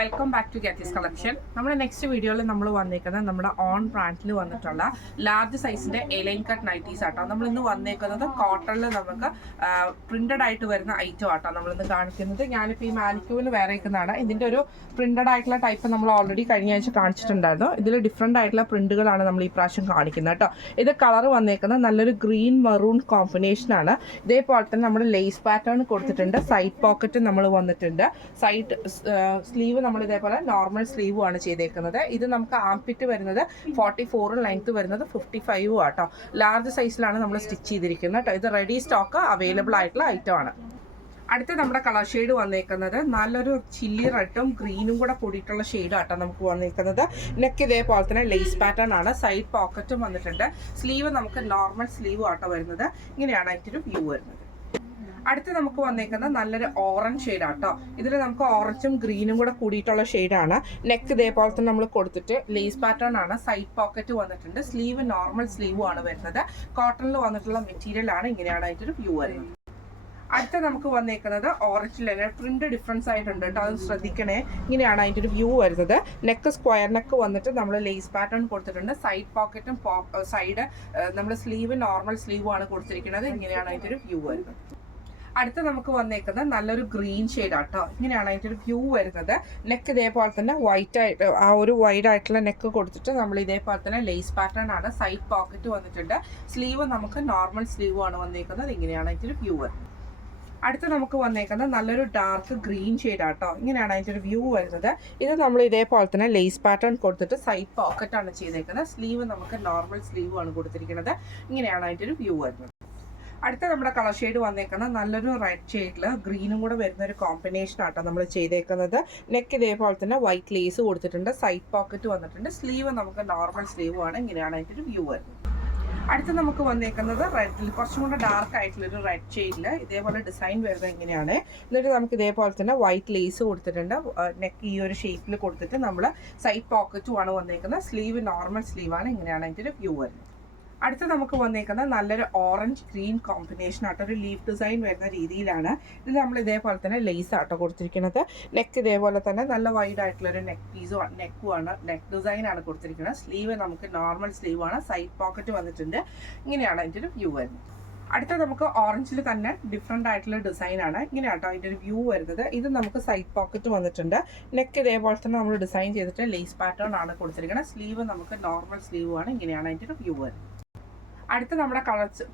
Welcome back to Getty's collection. നമ്മുടെ next വീഡിയോയിൽ നമ്മൾ വന്നേക്കുന്നത് നമ്മുടെ ഓൺ ബ്രാൻഡിൽ വന്നിട്ടുള്ള ലാർജ് സൈസിന്റെ എലൈൻ കട്ട് നൈറ്റീസ് ആട്ടോ. നമ്മൾ ഇന്ന് വന്നേക്കുന്നത് കോട്ടണിൽ നമുക്ക് പ്രിന്റഡ് ആയിട്ട് വരുന്ന ഐറ്റം ആട്ടോ നമ്മളിന്ന് കാണിക്കുന്നത്. ഞാനിപ്പോൾ ഈ മാനിക്യൂവിന് വേറെ ഇരിക്കുന്നതാണ്. ഇതിന്റെ ഒരു പ്രിന്റഡ് ആയിട്ടുള്ള ടൈപ്പ് നമ്മൾ ഓൾറെഡി കഴിഞ്ഞ ആഴ്ച കാണിച്ചിട്ടുണ്ടായിരുന്നു. ഇതിൽ ഡിഫറെന്റ് ആയിട്ടുള്ള പ്രിന്റുകളാണ് നമ്മൾ ഈ പ്രാവശ്യം കാണിക്കുന്നത് കേട്ടോ. ഇത് കളർ വന്നേക്കുന്നത് നല്ലൊരു ഗ്രീൻ മെറൂൺ കോമ്പിനേഷൻ ആണ്. ഇതേപോലെ തന്നെ നമ്മൾ ലേസ് പാറ്റേൺ കൊടുത്തിട്ടുണ്ട്. സൈഡ് പോക്കറ്റ് നമ്മൾ വന്നിട്ടുണ്ട്. സൈഡ് സ്ലീവ് നമ്മൾ ഇതേപോലെ നോർമൽ സ്ലീവും ആണ് ചെയ്തേക്കുന്നത്. ഇത് നമുക്ക് ആംപിറ്റ് വരുന്നത് 44 ലെങ്ത് വരുന്നത് 55 ആട്ടോ. ലാർജ് സൈസിലാണ് നമ്മൾ സ്റ്റിച്ച് ചെയ്തിരിക്കുന്നത് കേട്ടോ. ഇത് റെഡി സ്റ്റോക്ക് അവൈലബിൾ ആയിട്ടുള്ള ഐറ്റം ആണ്. അടുത്ത നമ്മുടെ കളർ ഷെയ്ഡ് വന്നേക്കുന്നത് നല്ലൊരു ചില്ലി റെഡും ഗ്രീനും കൂടെ കൂടിയിട്ടുള്ള ഷെയ്ഡ് ആട്ടോ നമുക്ക് വന്നേക്കുന്നത്. നെക്ക് ഇതേപോലെ തന്നെ ലേസ് പാറ്റേൺ ആണ്. സൈഡ് പോക്കറ്റും വന്നിട്ടുണ്ട്. സ്ലീവ് നമുക്ക് നോർമൽ സ്ലീവ് ആട്ടോ വരുന്നത്. ഇങ്ങനെയാണ് അതിൻ്റെ വ്യൂ വരുന്നത്. അടുത്ത് നമുക്ക് വന്നേക്കുന്നത് നല്ലൊരു ഓറഞ്ച് ഷെയ്ഡ് ആട്ടോ. ഇതിൽ നമുക്ക് ഓറഞ്ചും ഗ്രീനും കൂടെ കൂടിയിട്ടുള്ള ഷെയ്ഡാണ്. നെക്ക് ഇതേപോലെ തന്നെ നമ്മൾ കൊടുത്തിട്ട് ലേസ് പാറ്റേൺ ആണ്. സൈഡ് പോക്കറ്റ് വന്നിട്ടുണ്ട്. സ്ലീവ് നോർമൽ സ്ലീവും ആണ് വരുന്നത്. കോട്ടണിൽ വന്നിട്ടുള്ള മെറ്റീരിയൽ ആണ്. ഇങ്ങനെയാണ് അതിൻ്റെ വ്യൂ വരുന്നത്. അടുത്ത നമുക്ക് വന്നേക്കുന്നത് ഓറഞ്ചിൽ തന്നെ പ്രിന്റ് ഡിഫറൻസ് ആയിട്ടുണ്ട് കേട്ടോ. അത് ശ്രദ്ധിക്കണേ. ഇങ്ങനെയാണ് അതിൻ്റെ ഒരു വ്യൂ വരുന്നത്. നെക്ക് സ്ക്വയർ നെക്ക് വന്നിട്ട് നമ്മൾ ലേസ് പാറ്റേൺ കൊടുത്തിട്ടുണ്ട്. സൈഡ് പോക്കറ്റും സൈഡ് നമ്മൾ സ്ലീവ് നോർമൽ സ്ലീവും ആണ് കൊടുത്തിരിക്കുന്നത്. ഇങ്ങനെയാണ് അതിൻ്റെ ഒരു വ്യൂ വരുന്നത്. അടുത്ത നമുക്ക് വന്നേക്കുന്നത് നല്ലൊരു ഗ്രീൻ ഷെയ്ഡ് ആട്ടോ. ഇങ്ങനെയാണ് അതിൻ്റെ ഒരു വ്യൂ വരുന്നത്. നെക്ക് ഇതേപോലെ തന്നെ വൈറ്റ് ആയിട്ട് ആ ഒരു വൈഡ് ആയിട്ടുള്ള നെക്ക് കൊടുത്തിട്ട് നമ്മൾ ഇതേപോലെ തന്നെ ലേസ് പാറ്റേൺ ആണ്. സൈഡ് പോക്കറ്റ് വന്നിട്ടുണ്ട്. സ്ലീവ് നമുക്ക് നോർമൽ സ്ലീവ് ആണ് വന്നേക്കുന്നത്. ഇങ്ങനെയാണ് അതിൻ്റെ ഒരു വ്യൂ വരുന്നത്. അടുത്ത് നമുക്ക് വന്നേക്കുന്നത് നല്ലൊരു ഡാർക്ക് ഗ്രീൻ ഷെയ്ഡ് ആട്ടോ. ഇങ്ങനെയാണ് അതിൻ്റെ ഒരു വ്യൂ വരുന്നത്. ഇത് നമ്മൾ ഇതേപോലെ തന്നെ ലേസ് പാറ്റേൺ കൊടുത്തിട്ട് സൈഡ് പോക്കറ്റ് ആണ് ചെയ്തേക്കുന്നത്. സ്ലീവ് നമുക്ക് നോർമൽ സ്ലീവ് ആണ് കൊടുത്തിരിക്കുന്നത്. ഇങ്ങനെയാണ് അതിൻ്റെ ഒരു വ്യൂ വരുന്നത്. അടുത്ത നമ്മുടെ കളർ ഷെയ്ഡ് വന്നേക്കുന്നത് നല്ലൊരു റെഡ് ഷെയ്ഡിൽ ഗ്രീനും കൂടെ വരുന്ന ഒരു കോമ്പിനേഷൻ ആട്ടോ നമ്മൾ ചെയ്തേക്കുന്നത്. നെക്ക് ഇതേപോലെ തന്നെ വൈറ്റ് ലേസ് കൊടുത്തിട്ടുണ്ട്. സൈഡ് പോക്കറ്റ് വന്നിട്ടുണ്ട്. സ്ലീവ് നമുക്ക് നോർമൽ സ്ലീവ് ആണ്. ഇങ്ങനെയാണ് അതിൻ്റെ ഒരു വ്യൂ വരുന്നത്. അടുത്ത് നമുക്ക് വന്നേക്കുന്നത് റെഡിൽ കുറച്ചും കൂടെ ഡാർക്ക് ആയിട്ടുള്ളൊരു റെഡ് ഷെയ്ഡിൽ ഇതേപോലെ ഡിസൈൻ വരുന്നത് ഇങ്ങനെയാണ്. എന്നിട്ട് നമുക്ക് ഇതേപോലെ തന്നെ വൈറ്റ് ലേസ് കൊടുത്തിട്ടുണ്ട്. നെക്ക് ഈ ഒരു ഷേപ്പിൽ കൊടുത്തിട്ട് നമ്മൾ സൈഡ് പോക്കറ്റും ആണ് വന്നേക്കുന്നത്. സ്ലീവ് നോർമൽ സ്ലീവാണ്. ഇങ്ങനെയാണ് അതിൻ്റെ ഒരു വ്യൂ വരുന്നത്. അടുത്ത് നമുക്ക് വന്നേക്കുന്നത് നല്ലൊരു ഓറഞ്ച് ഗ്രീൻ കോമ്പിനേഷൻ ആട്ടോ. ഒരു ലീഫ് ഡിസൈൻ വരുന്ന രീതിയിലാണ്. ഇത് നമ്മൾ ഇതേപോലെ തന്നെ ലേസ് ആട്ടോ കൊടുത്തിരിക്കുന്നത്. നെക്ക് ഇതേപോലെ തന്നെ നല്ല വൈഡ് ആയിട്ടുള്ളൊരു നെക്ക് പീസും നെക്കുമാണ്. നെക്ക് ഡിസൈൻ ആണ് കൊടുത്തിരിക്കുന്നത്. സ്ലീവ് നമുക്ക് നോർമൽ സ്ലീവ് ആണ്. സൈഡ് പോക്കറ്റ് വന്നിട്ടുണ്ട്. ഇങ്ങനെയാണ് അതിൻ്റെ ഒരു വ്യൂ വരുന്നത്. അടുത്ത നമുക്ക് ഓറഞ്ചിൽ തന്നെ ഡിഫറെൻ്റ് ആയിട്ടുള്ള ഡിസൈൻ ആണ്. ഇങ്ങനെയാട്ടോ അതിൻ്റെ ഒരു വ്യൂ വരുന്നത്. ഇത് നമുക്ക് സൈഡ് പോക്കറ്റ് വന്നിട്ടുണ്ട്. നെക്ക് ഇതേപോലെ തന്നെ നമ്മൾ ഡിസൈൻ ചെയ്തിട്ട് ലേസ് പാറ്റേൺ ആണ് കൊടുത്തിരിക്കുന്നത്. സ്ലീവ് നമുക്ക് നോർമൽ സ്ലീവ് ആണ്. ഇങ്ങനെയാണ് അതിൻ്റെ ഒരു വ്യൂ വരുന്നത്. അടുത്ത നമ്മുടെ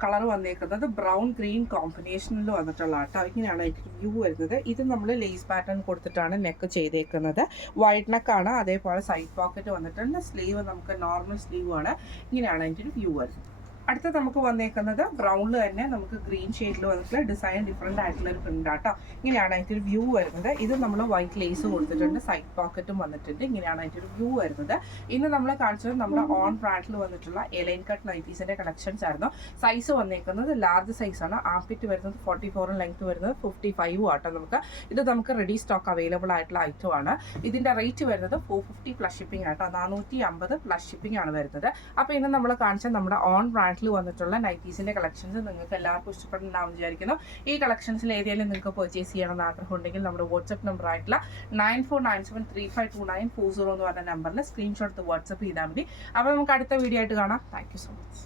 കളർ വന്നേക്കുന്നത് ബ്രൗൺ ഗ്രീൻ കോമ്പിനേഷനിൽ വന്നിട്ടുള്ള ആട്ടോ. ഇങ്ങനെയാണ് അതിൻ്റെ വ്യൂ വരുന്നത്. ഇത് നമ്മൾ ലേസ് പാറ്റേൺ കൊടുത്തിട്ടാണ് നെക്ക് ചെയ്തേക്കുന്നത്. വൈഡ് നെക്കാണ്. അതേപോലെ സൈഡ് പോക്കറ്റ് വന്നിട്ടുണ്ട്. സ്ലീവ് നമുക്ക് നോർമൽ സ്ലീവ് ആണ്. ഇങ്ങനെയാണ് അതിൻ്റെ വ്യൂ വരുന്നത്. അടുത്ത നമുക്ക് വന്നേക്കുന്നത് ബ്രൗണിൽ തന്നെ നമുക്ക് ഗ്രീൻ ഷെയ്ഡിൽ വന്നിട്ടുള്ള ഡിസൈൻ ഡിഫറെൻ്റ് ആയിട്ടുള്ള ഒരു പ്രിന്റ് ആട്ടോ. ഇങ്ങനെയാണ് അതിൻ്റെ ഒരു വ്യൂ വരുന്നത്. ഇത് നമ്മൾ വൈറ്റ് ലേസ് കൊടുത്തിട്ടുണ്ട്. സൈഡ് പോക്കറ്റും വന്നിട്ടുണ്ട്. ഇങ്ങനെയാണ് അതിൻ്റെ ഒരു വ്യൂ വരുന്നത്. ഇന്ന് നമ്മൾ കാണിച്ചത് നമ്മുടെ ഓൺ ബ്രാൻഡിൽ വന്നിട്ടുള്ള എലൈൻ കട്ട് നൈറ്റീസിൻ്റെ കളക്ഷൻസ് ആയിരുന്നു. സൈസ് വന്നേക്കുന്നത് ലാർജ് സൈസാണ്. ആംപിറ്റ് വരുന്നത് 44 ലെങ്ത് വരുന്നത് 55 ആട്ടോ. ഇത് നമുക്ക് റെഡി സ്റ്റോക്ക് അവൈലബിൾ ആയിട്ടുള്ള ഐറ്റം ആണ്. ഇതിൻ്റെ റേറ്റ് വരുന്നത് 450 പ്ലസ് ഷിപ്പിംഗ് ആട്ടോ. 450 പ്ലസ് ഷിപ്പിംഗ് ആണ് വരുന്നത്. അപ്പോൾ ഇന്ന് നമ്മൾ കാണിച്ച നമ്മുടെ ഓൺ ബ്രാൻഡ് വന്നിട്ടുള്ള നൈറ്റീസിന്റെ കളക്ഷൻസ് നിങ്ങൾക്ക് എല്ലാവർക്കും ഇഷ്ടപ്പെടുന്നുണ്ടാവും വിചാരിക്കുന്നു. ഈ കളക്ഷൻസിൽ ഏതെങ്കിലും നിങ്ങൾക്ക് പർച്ചേസ് ചെയ്യണമെന്ന് ആഗ്രഹം ഉണ്ടെങ്കിൽ നമ്മുടെ വാട്സ്ആപ്പ് നമ്പർ ആയിട്ടുള്ള 9497352940 എന്ന് പറഞ്ഞ നമ്പറിൽ സ്ക്രീൻഷോട്ട് വാട്സ്ആപ്പ് ചെയ്താൽ മതി. അപ്പോൾ നമുക്ക് അടുത്ത വീഡിയോ ആയിട്ട് കാണാം. Thank you so much.